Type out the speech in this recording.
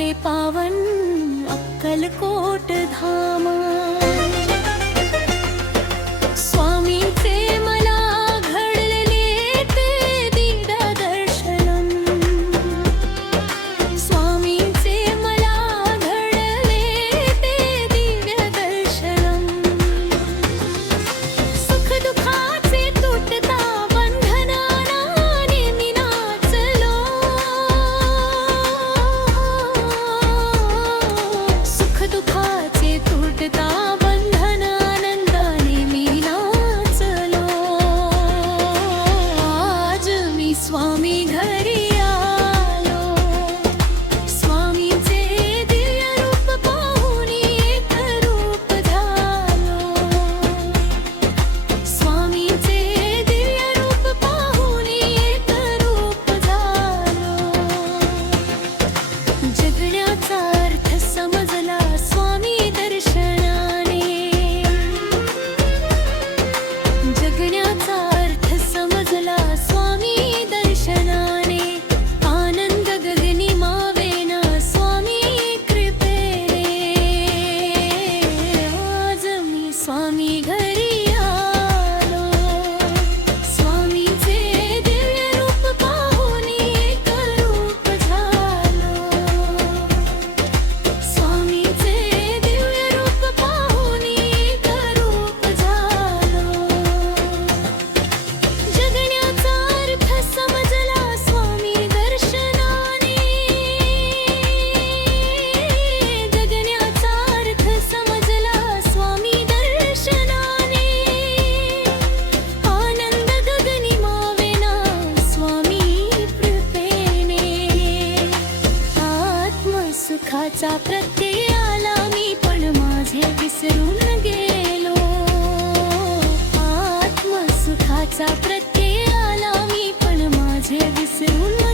झाले पावन अक्कलकोट धाम। स्वामींचे मला घडले ते दिव्य दर्शनम। स्वामींचे मला घडले ते दिव्य दर्शनम। सुख दुःखाचे तुटता बंधनाने मी नाचलो। सुख दुःखाचे तुटता बंधन आनंदाने मी नाचलो। आज मी स्वामी घरी आलो। स्वामींचे दिव्य रूप पाहून एक रूप झालो। स्वामींचे दिव्य रूप पाहून एक रूप झालो। जगण्याचा अर्थ समजला स्वामी दर्शनाने। जगण्याचा अर्थ समजला स्वामी दर्शनाने। आनंद गगनी मावेना स्वामी कृपेने। आज मी स्वामी घरी आलो। स्वामींचे दिव्य रूप पाहून एक रूप झालो। स्वामींचे दिव्य रूप पाहून एक रूप झालो। जगण्याचा अर्थ समजला स्वामी दर्शनाने। जगण्याचा अर्थ समजला स्वामी दर्शनाने। आनंद गगनी मावेना स्वामी कृपेने। आत्मसुखाचा प्रत्यय आला मी पण माझे विसरून गेलो। आत्मसुखाचा प्रत्यय आला मी पण माझे विसरून